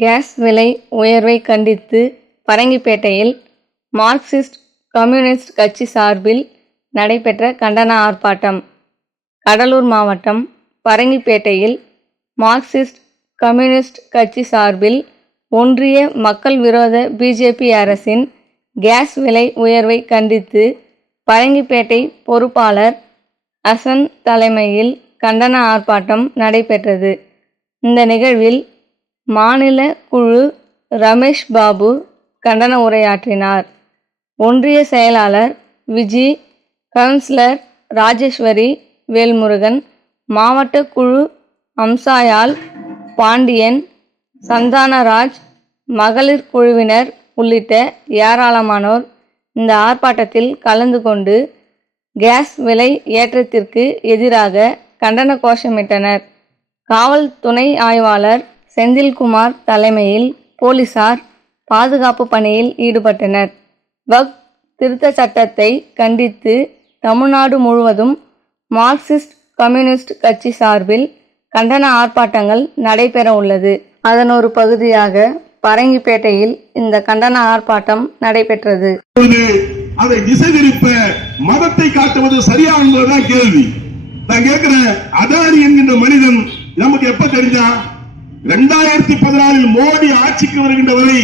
Case விலை உயர்வை கண்டித்து பரங்கிப்பேட்டையில் மார்க்சிஸ்ட் கம்யூனிஸ்ட் கட்சி சார்பில் நடைபெற்ற கண்டன ஆர்ப்பாட்டம். கடலூர் மாவட்டம் பரங்கிப்பேட்டையில் மார்க்சிஸ்ட் கம்யூனிஸ்ட் கட்சி சார்பில் ஒன்றிய மக்கள் விரோத பிஜேபி அரசின் கேஸ் விலை உயர்வை கண்டித்து பரங்கிப்பேட்டை பொறுப்பாளர் அசன் தலைமையில் கண்டன ஆர்ப்பாட்டம் நடைபெற்றது. இந்த நிகழ்வில் மாநில குழு ரமேஷ் பாபு கண்டன உரையாற்றினார். ஒன்றிய செயலாளர் விஜி, கவுன்சிலர் ராஜேஸ்வரி வேல்முருகன், மாவட்ட குழு அம்சாயால் பாண்டியன், சந்தானராஜ், மகளிர் குழுவினர் உள்ளிட்ட ஏராளமானோர் இந்த ஆர்ப்பாட்டத்தில் கலந்து கொண்டு கேஸ் விலை ஏற்றத்திற்கு எதிராக கண்டன கோஷமிட்டனர். காவல் துணை ஆய்வாளர் செந்தில்குமார் தலைமையில் போலீசார் பாதுகாப்பு பணியில் ஈடுபட்டனர். வக்ஃப் திருத்த சட்டத்தை கண்டித்து தமிழ்நாடு முழுவதும் மார்க்சிஸ்ட் கம்யூனிஸ்ட் கட்சி சார்பில் கண்டன ஆர்ப்பாட்டங்கள் நடைபெற உள்ளது. அதன் ஒரு பகுதியாக பரங்கிப்பேட்டையில் இந்த கண்டன ஆர்ப்பாட்டம் நடைபெற்றது. அதை திசை திருப்ப மதத்தை காட்டுவது சரியா என்பதுதான் கேள்வி. நான் கேட்கிறேன், அதானி என்கின்ற மனிதன் நமக்கு எப்ப தெரிஞ்சா? 2014 மோடி ஆட்சிக்கு வருகின்ற வரை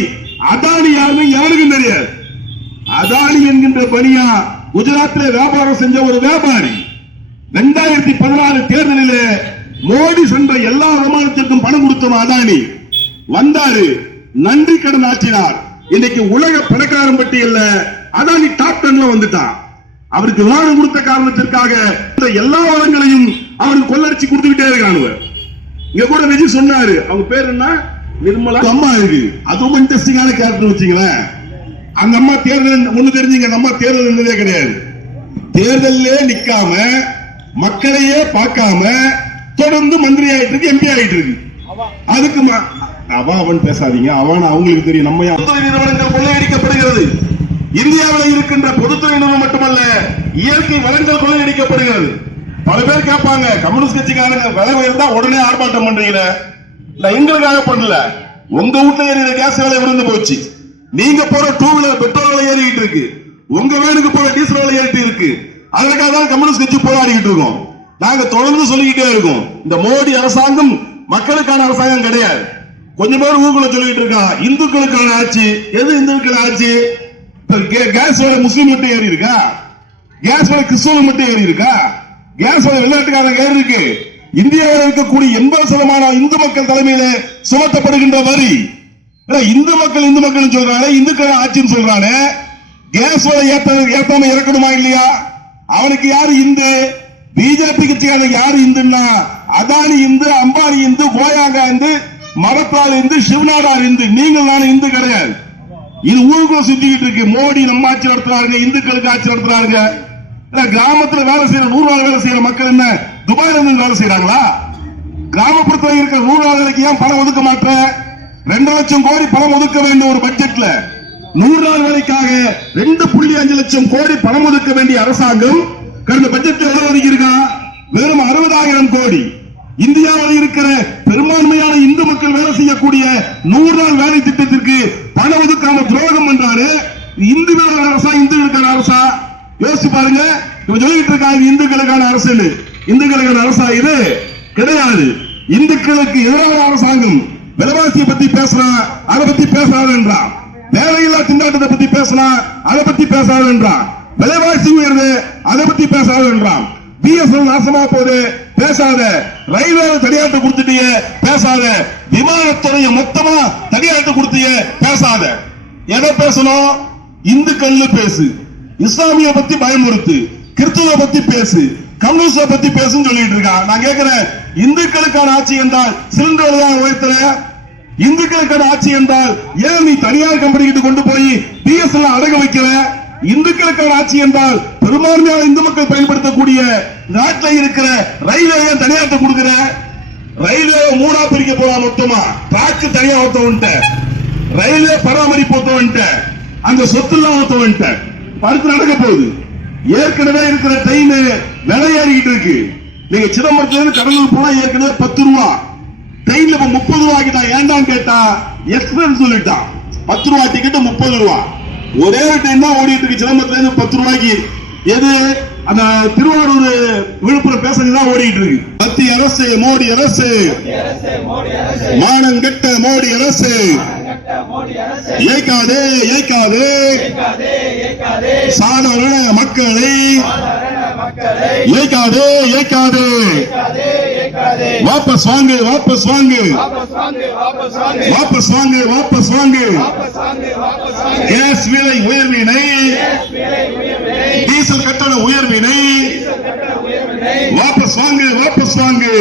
அதானி யாருன்னு யாருக்கும் தெரியாது. அதானி என்கின்ற பணியா குஜராத்தில் வியாபாரம் செஞ்ச ஒரு வியாபாரி 2014 தேர்தலில் மோடி சென்ற எல்லா விமானத்திற்கும் பணம் கொடுத்தோம். அதானி வந்தாரு, நன்றி கடன் ஆற்றினார். இன்னைக்கு உலக பணக்காரன் பட்டியல்ல அதானி டாப் 10ல வந்துட்டான். அவருக்கு விமானம் கொடுத்த காரணத்திற்காக எல்லா வளங்களையும் அவருக்கு கொள்ளடிச்சு கொடுத்துக்கிட்டே இருக்காங்க. இங்க கூட விஜி சொன்னாரு, அவங்க பேர் என்ன, நிர்மலா அம்மா இருக்கு. அதுவும் இன்ட்ரெஸ்டிங்கான கேரக்டர் வச்சுங்களேன். அந்த அம்மா தேர்தல் ஒண்ணு தெரிஞ்சுங்க, அந்த அம்மா தேர்தல் இருந்ததே கிடையாது. தேர்தலே நிக்காம மக்களையே பார்க்காம தொடர்ந்து மந்திரி ஆயிட்டு இருக்கு, எம்பி ஆயிட்டு இருக்கு. அதுக்கு அவன் பேசாதீங்க, அவன் அவங்களுக்கு தெரியும். நம்ம நிறுவனங்கள் கொள்ளையடிக்கப்படுகிறது. இந்தியாவில் இருக்கின்ற பொதுத்துறை நிறுவனம் மட்டுமல்ல, இயற்கை வளங்கள் கொள்ளையடிக்கப்படுகிறது. பல பேர் கேட்பாங்க, கம்யூனிஸ்ட் கட்சிக்காரங்க விலை உயர்ந்தா உடனே ஆர்ப்பாட்டம் பண்றீங்க. எங்களுக்காக பண்ணல, உங்க வீட்டுல ஏறிய கேஸ் விலை உயர்ந்து போச்சு. நீங்க போற டூ வீலர் பெட்ரோல் விலை ஏறிட்டு இருக்கு, உங்க வேனுக்கு போற டீசல் விலை ஏறிட்டு இருக்கு. அதற்காக தான் கம்யூனிஸ்ட் கட்சி போராடிக்கிட்டு இருக்கோம். நாங்க தொடர்ந்து சொல்லிக்கிட்டே இருக்கோம், இந்த மோடி அரசாங்கம் மக்களுக்கான அரசாங்கம் கிடையாது. கொஞ்சம் பேர் ஊக்குள்ள சொல்லிட்டு இருக்கான், இந்துக்களுக்கான ஆட்சி. எது இந்துக்கள் ஆட்சி? கேஸ் விலை முஸ்லீம் மட்டும் ஏறி இருக்கா? கேஸ் விலை கிறிஸ்தவ மட்டும் ஏறி இருக்கா? கேஸ் விலை வெளிநாட்டுக்காரங்க ஏறி இருக்கு. இந்தியாவில் இருக்கக்கூடிய 80% இந்து மக்கள் தலைமையில சுமத்தப்படுகின்ற வரி. இந்து மக்கள் சொல்றாங்க, இந்துக்கள் ஆட்சின்னு சொல்றாங்க. கேஸ் விலை ஏத்தாம இறக்கணுமா இல்லையா? அவனுக்கு யாரு இந்து? பிஜேபி கட்சிக்காரங்க யாரு இந்துன்னா, அதானி இந்து, அம்பானி இந்து, கோயாங்கா இந்து, மரத்தால் இந்து, சிவநாடார் இந்து. நீங்கள் நானும் இந்து கிடையாது. இது ஊருக்குள்ள சுத்திக்கிட்டு இருக்கு. மோடி நம்ம ஆட்சி நடத்துறாங்க, இந்துக்களுக்கு ஆட்சி நடத்துறாங்க. கிராமத்துல வேலை செய்யற 100 நாள் வேலை செய்யற மக்கள் என்ன துபாயில இருந்து வேலை செய்யறாங்களா? கிராமப்புறத்தில் இருக்கிற 100 நாளுக்கு ஏன் பணம் ஒதுக்க மாட்டேன்? 2 லட்சம் கோடி பணம் ஒதுக்க வேண்டும் ஒரு பட்ஜெட்ல. 100 நாள் வேலைக்காக 2.5 லட்சம் கோடி பணம் ஒதுக்க வேண்டிய அரசாங்கம் கடந்த பட்ஜெட்ல எவ்வளவு ஒதுக்கி இருக்கா? வெறும் 60,000 கோடி. இந்தியாவில் இருக்கிற பெரும்பான்மையான இந்து மக்கள் வேலை செய்யக்கூடிய 100 நாள் வேலை திட்டத்திற்கு பணம் ஒதுக்காம துரோகம் பண்றாரு. இந்துக்களுக்கான அரசா, இந்துக்களுக்கான அரசா? யோசிச்சு பாருங்க. இவன் சொல்லிட்டு இருக்காங்க இந்துக்களுக்கான அரசு. இந்துக்களுக்கான அரசா? இது கிடையாது. இந்துக்களுக்கு எதிரான அரசாங்கம். விலைவாசியை பத்தி பேசுறா, அதை பத்தி பேசாதுன்றா. வேலையில்லா திண்டாட்டத்தை பத்தி பேசினா அதை பத்தி பேசாதுன்றான். விலைவாசி உயர்வு, அதை பத்தி பேசாதுன்றான். பிஎஸ்எல் நாசமா போது பேசாத. ரயில்வே தனியாட்டு கொடுத்துட்டிய பேசாத. விமானத்துறையை மொத்தமா தனியாட்டு கொடுத்திய பேசாத. எதை பேசணும்? இந்துக்கள் பேசு, இஸ்லாமிய பத்தி பயமுறுத்து, கிறிஸ்துவ பத்தி பேசு, கம்யூனிஸ்ட பத்தி பேசுன்னு சொல்லிட்டு இருக்கான். நான் கேட்கிறேன், இந்துக்களுக்கான ஆட்சி என்றால் சிலிண்டர் தான் உயர்த்தல? இந்துக்களுக்கான ஆட்சி என்றால் ஏன் நீ தனியார் கம்பெனி கிட்ட கொண்டு போய் பிஎஸ்எல் அடக வைக்கிற? இந்துக்களுக்கான ஆட்சி என்றால் பெரும்பான்மையான இந்து மக்கள் பயன்படுத்தக்கூடிய நாட்டில் இருக்கிற ரயில்வே தனியார்ட்ட கொடுக்கிற? ரயில்வே 3ஆ பிரிக்க போலாம் மொத்தமா. டிராக்கு தனியா ஒருத்தவன்ட்ட, ரயில்வே பராமரிப்பு ஒருத்தவன்ட்ட, அந்த சொத்து எல்லாம் ஒருத்தவன்ட்ட. படுத்து நடக்க போகுது. ஏற்கனவே இருக்கிற ட்ரெயின் விலை ஏறிக்கிட்டு இருக்கு. நீங்க சிதம்பரத்துல இருந்து கடலூர் போனா ஏற்கனவே 10 ரூபா. ட்ரெயின்ல 30 ரூபாய்க்கு தான் ஏண்டான்னு கேட்டா எக்ஸ்பிரஸ் சொல்லிட்டான். 10 ரூபாய் டிக்கெட் 30 ரூபாய். ஒரே ஒரு ட்ரெயின் தான் ஓடிட்டு இருக்கு சிதம்பரத்துல இருந்து 10 ரூபாய்க்கு. எது அந்த திருவாரூர் விழுப்புரம் பேசஞ்சர் தான் ஓடிட்டு இருக்கு. மத்திய அரசு மோடி அரசு, மானம் கெட்ட மோடி அரசு, ஏய்க்காதே ஏய்க்காதே சாதாரண மக்களை, ஏய்க்காதே ஏய்க்காதே, வாபஸ் வாங்கு வாபஸ் வாங்கு வாபஸ் வாங்கு வாபஸ் வாங்கு. கேஸ் விலை உயர்வினை, டீசல் கட்டண உயர்வினை வாபஸ் வாங்கு வாபஸ் வாங்கு.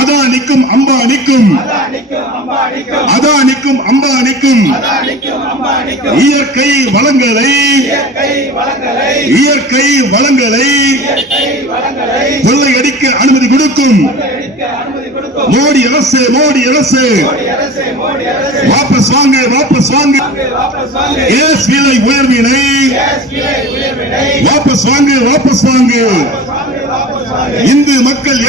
அதானிக்கும் அம்பானிக்கும், அதானிக்கும் அம்பானிக்கும் இயற்கை வளங்களை, இயற்கை வளங்களை கொள்ளையடிக்க அனுமதி கொடுக்கும் மோடி அரசு, மோடி அரசு. வாபஸ் வாங்கு வாபஸ் வாங்கு. கேஸ் விலை உயர்வினை வாபஸ் வாங்கு வாபஸ் வாங்கு. இந்து மக்கள்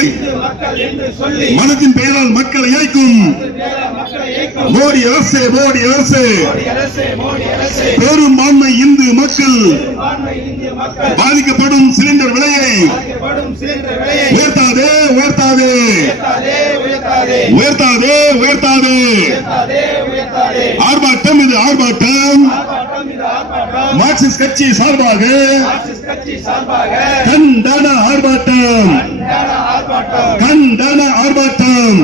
மனத்தின் பெயரால் மக்களை இயக்கும் மோடி அரசு, மோடி அரசு. பெரும்பான்மை இந்து மக்கள் பாதிக்கப்படும் சிலிண்டர் விலையை உயர்த்தாதே உயர்த்தாதே உயர்த்தாதே உயர்த்தாதே. ஆர்ப்பாட்டம் இது ஆர்ப்பாட்டம். மார்க்சிஸ்ட் கட்சி சார்பாக கண்டன ஆர்ப்பாட்டம், கண்டன ஆர்ப்பாட்டம்.